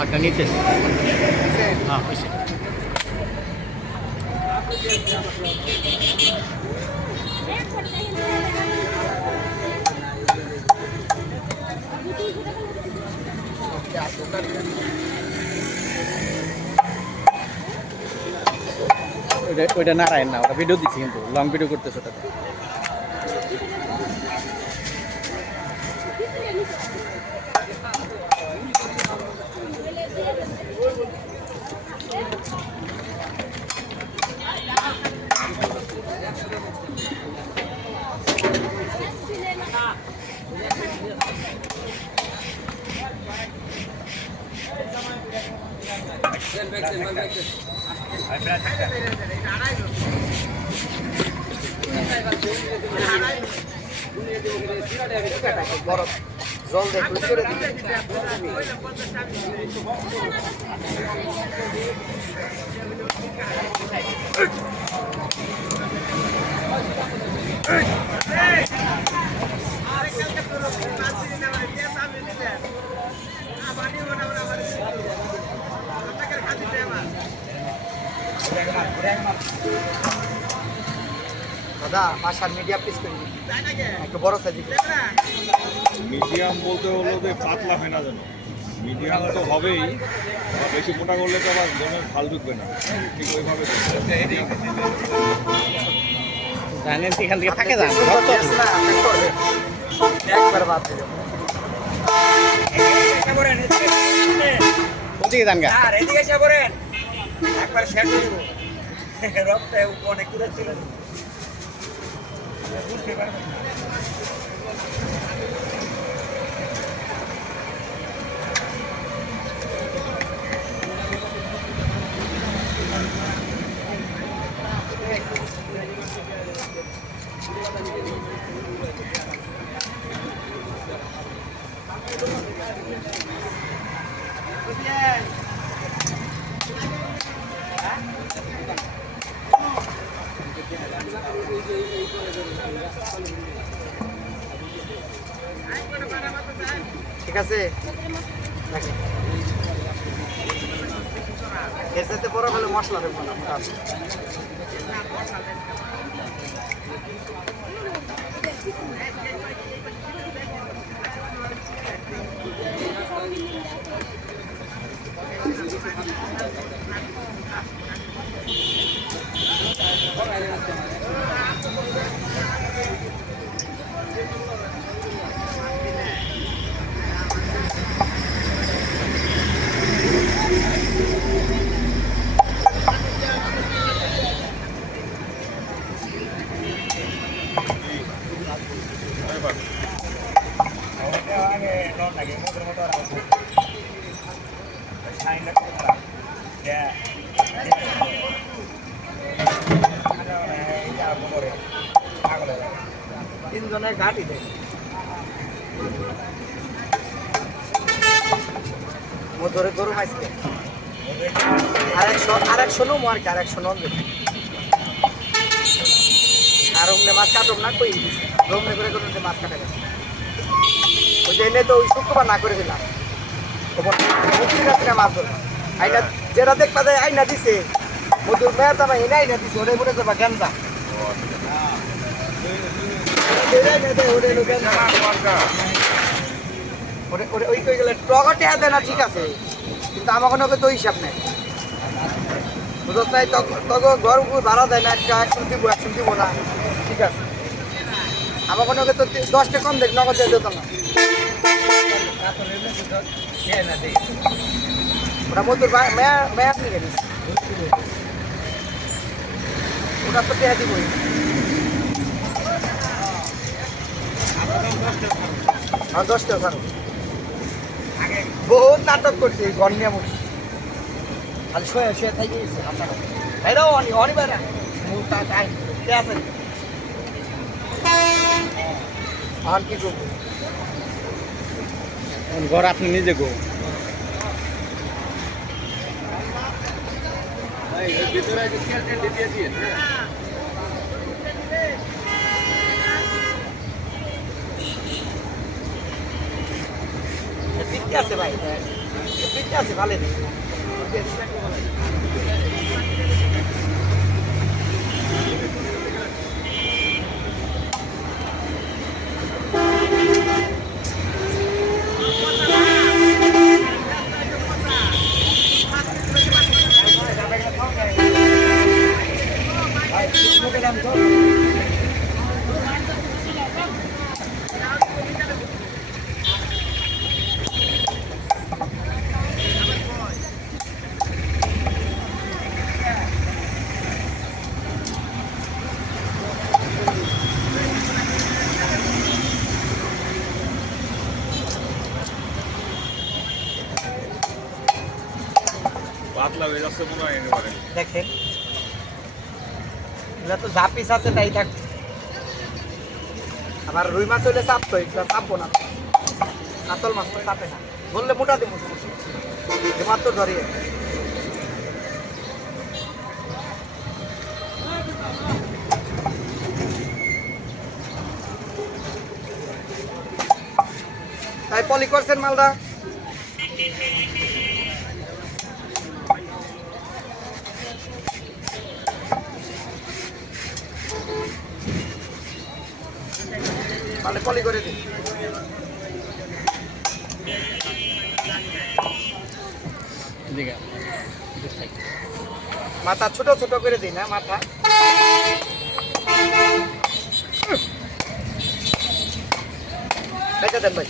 আমারটা নিতেছে। হ্যাঁ হয়েছে। ওইটা নারায়ণ না, ওটা ভিডিও দিচ্ছি কিন্তু লং ভিডিও করতেছে ওটাতে। জল করে দাদা বাসার মিডিয়াম পিস করি একটু বড় সাইজ। মিডিয়াম বলতে হলো যে পাতলা হয় না যেন, মিডিয়াম তো হবেই, বেশি মোটা করলে তো আবার জনের ফাল ঢুকবে না, ঠিক ওইভাবে জানেন এখান থেকে থাকে যান একবার বাদ দিল ওদিকে যান গা। আর এদিকে এসে পড়েন একবার শেষ করে দেবো রক্ত অনেক দূরে ছিল বুঝতে পারবেন না। ঠিক আছে এর সাথে বড় হলে মশলা দেবো না। তিনজনের ঘাটি দেয় ধরে গরু মাইছে আরেকশো নো মার আরেকশো নন আর অমনে মাছ কাটব না কই রমনে করে করে মাছ কাটা গেছে ওই যে এনে তো ওই শুক্রবার না করে দিলাম মাছ ধরবো আইনা যেটা দেখবা যায় আইনা দিছে মধুর মেয়া তো এনে আইনা দিছে ওটাই মনে করবা গেন্দা ওই কই গেলে টগটে হাতে না ঠিক আছে কিন্তু আমার কোনো তো হিসাব নেই বুঝছ নাই তগ ঘর ভাড়া দেয় না একটা একশো দিব না ঠিক আছে আমার কোনো তো 10টা কম দেখ নগদ যেত না ওটা মধুর মেয়া নিয়ে গেছিস ওটা তো টেহা দিবই হ্যাঁ 10টা স্যার বহুত নাটক করছে গন্যা মুখী খালি শোয়া শুয়ে থাকি এরাও অনিবার মুখটা আছে আর কি করবো ঘর আপনি নিজে গো ভিতরে দিয়ে দিয়ে আছে ভাই আছে ভালো নেই পাতলা হয়ে যাচ্ছে মনে হয় একেবারে। দেখেন এগুলা তো যা পিস আছে তাই থাকবে আবার রুই মাছ হইলে চাপতো এগুলা চাপবো না কাতল মাছ তো চাপে না বললে মোটা দেবো মাত্র ধরিয়ে তাই পলি করছেন মালদা তাহলে পলি করে দিন এদিকে মাথা ছোট ছোট করে দিন হ্যাঁ মাথা দেন ভাই